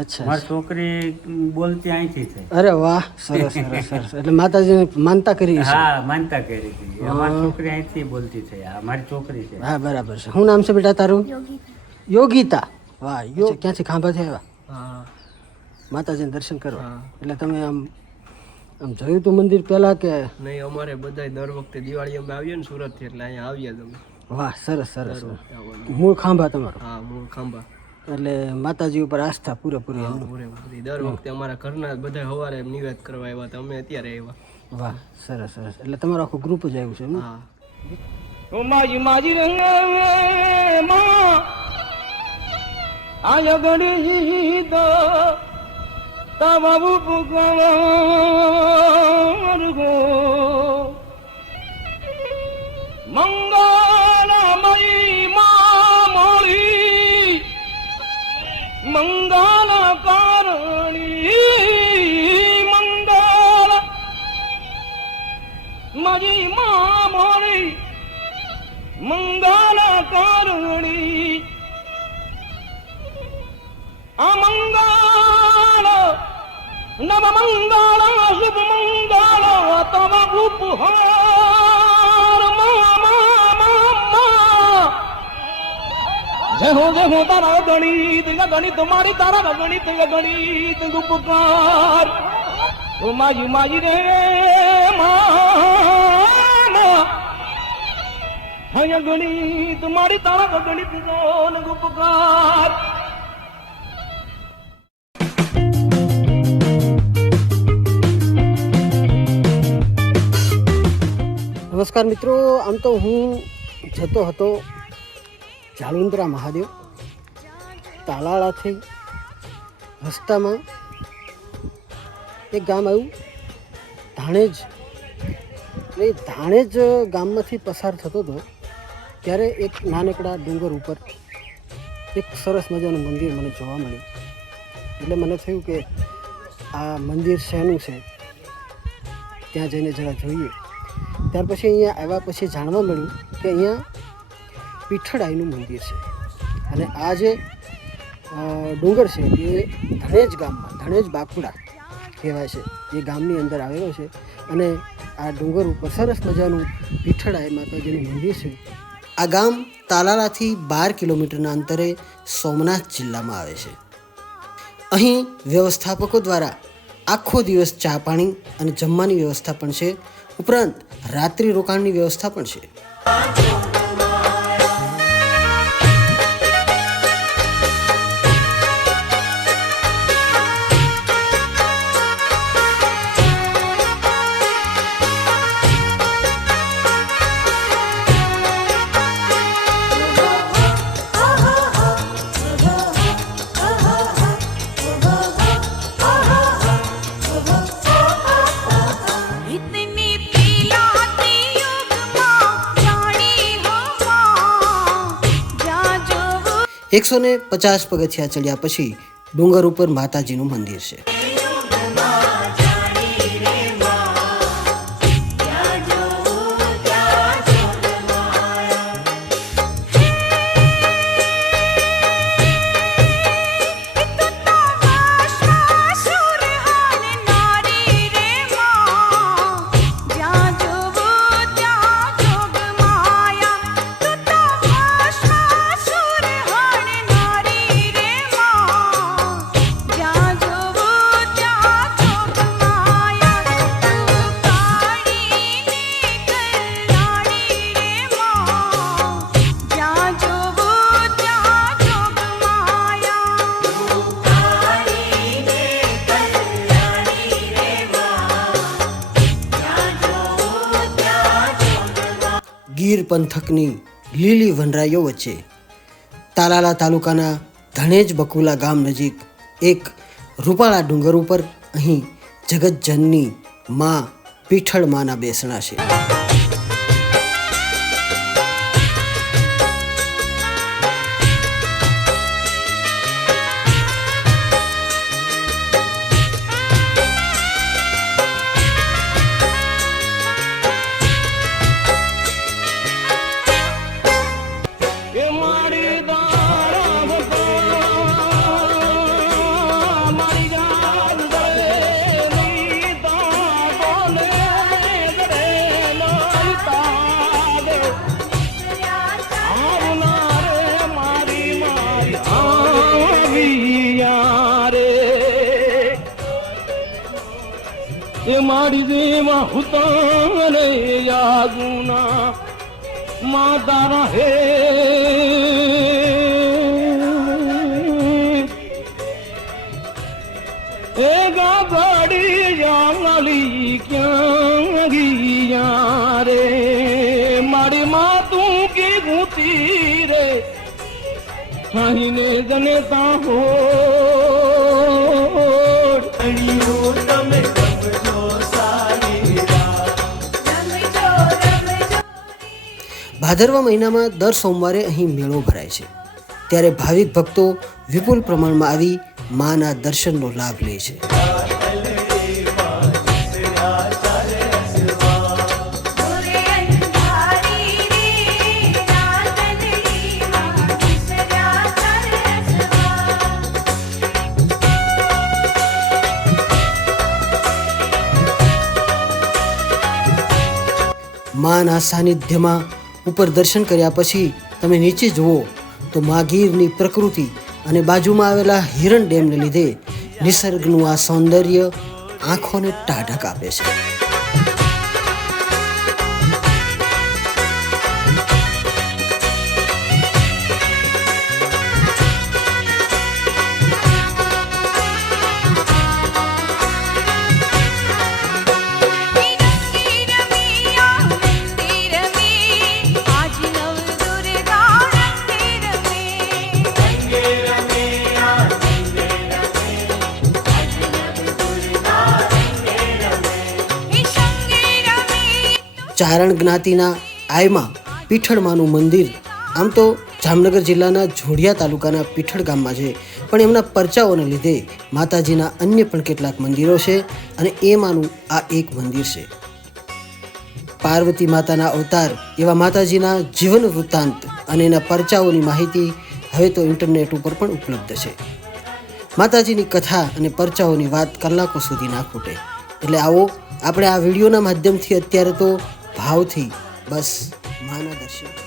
અચ્છા. મારી છોકરી બોલતી અહીંથી છે. અરે વાહ સરસ સરસ સરસ. એટલે માતાજીને માનતા કરી છે હા માનતા કરી હતી મારી છોકરી અહીંથી બોલતી છે. આ મારી છોકરી છે. હા બરાબર છે. શું નામ છે બેટા તારું? યોગિતા. વાહ યો ક્યાંથી ખાંભાથી આવ્યા હા. માતાજીને દર્શન કરવા. હા. એટલે તમે આમ આમ જોયું તું મંદિર પહેલા કે? નહીં અમારે બધાય દર વખતે દિવાળી અમે આવીએ ને સુરતથી એટલે અહીંયા આવીએ તમે વાહ સરસ સરસ. આવવાનું. મૂળ ખાંભા તમારો? હા મૂળ ખાંભા. એટલે માતાજી ઉપર આસ્થા પૂરેપૂરી પૂરેપૂરી. દર વખતે અમારા ઘરના બધા સવારે નિવેદ કરવા આવ્યા હતા. અમે અત્યારે આવ્યા. વાહ સરસ સરસ. એટલે તમારું આખું ગ્રુપ જ આવ્યું છે ને? હા. માજી માજી રંગમાં આય ગણી તો તમારું પુકાર ગો મંગળ કારણી અમંગળ નવ મંગળ શુભ મંગળ તવ ઉપહાર મા મા મા મા જય હો જય હો તારા ગણિત ગણિત મારી તારા ગણિત ગણિત ઉપકાર ઓ માજી માજી રે મા હય ગણિત મારી તારા ગણિત ઉપકાર નમસ્કાર મિત્રો, આમ તો હું જતો હતો જાલુંદ્રા મહાદેવ, તાલાળાથી રસ્તામાં. એક ગામ આવ્યું, ધાણેજ. એ ધાણેજ ગામમાંથી પસાર થતો હતો. ત્યારે એક નાનકડા ડુંગર ઉપર એક સરસ મજાનું મંદિર મને જોવા મળ્યું. એટલે મને થયું કે આ મંદિર શેનું છે? ત્યાં જઈને જરા જોઈએ. ત્યાર પછી અહીંયા આવ્યા પછી જાણવા મળ્યું કે અહીંયા પીઠળાઈનું મંદિર છે. અને આ જે ડુંગર છે એ ધણેજ ગામમાં, ધણેજ બાકુડા કહેવાય છે. એ ગામની અંદર આવેલો છે. અને આ ડુંગર ઉપર સરસ મજાનું પીઠળાઈ માતાજીનું મંદિર છે. આ ગામ તાલાલાથી બાર કિલોમીટરના અંતરે સોમનાથ જિલ્લામાં આવે છે. અહીં વ્યવસ્થાપકો દ્વારા આખો દિવસ ચા પાણી અને જમવાની વ્યવસ્થા પણ છે. ઉપરાંત રાત્રિ રોકાણની વ્યવસ્થા પણ છે. એકસો ને પચાસ પગથિયા ચડ્યા પછી ડુંગર ઉપર માતાજીનું મંદિર છે. ગીર પંથકની લીલી વનરાઈઓ વચ્ચે તાલાલા તાલુકાના ધણેજ બકુલા ગામ નજીક એક રૂપાળા ડુંગર ઉપર અહીં જગતજનની માં પીઠળ માના બેસણા છે. એ મારી દેવા હુતાને યાદુના માં તારા હે. એ ગાડી જાંગલી ક્યાં ગીયા રે? મારી માં તું કી ગુતી રે? સાહીને જનતા હો. ભાદરવા મહિનામાં દર સોમવારે અહીં મેળો ભરાય છે. ત્યારે ભાવિક ભક્તો વિપુલ પ્રમાણમાં આવી માના દર્શનનો લાભ લે છે. માના સાનિધ્યમાં ઉપર દર્શન કર્યા પછી તમે નીચે જુઓ તો મા ગીરની પ્રકૃતિ અને બાજુમાં આવેલા હિરણ ડેમને લીધે નિસર્ગનું આ સૌંદર્ય આંખોને ટાઢક આપે છે. ચારણ જ્ઞાતિના આયમાં પીઠળમાનું મંદિર. આમ તો જામનગર જિલ્લાના જોડિયા તાલુકાના પીઠળ ગામમાં છે. પણ એમના પરચાઓને લીધે માતાજીના અન્ય પણ કેટલાક મંદિરો છે અને એમાંનું આ એક મંદિર છે. પાર્વતી માતાના અવતાર એવા માતાજીના જીવન વૃત્તાંત અને એના પરચાઓની માહિતી હવે તો ઇન્ટરનેટ ઉપર પણ ઉપલબ્ધ છે. માતાજીની કથા અને પરચાઓની વાત કલાકો સુધી ના ખૂટે. એટલે આવો, આપણે આ વિડીયોના માધ્યમથી અત્યારે તો ભાવથી બસ માના દર્શન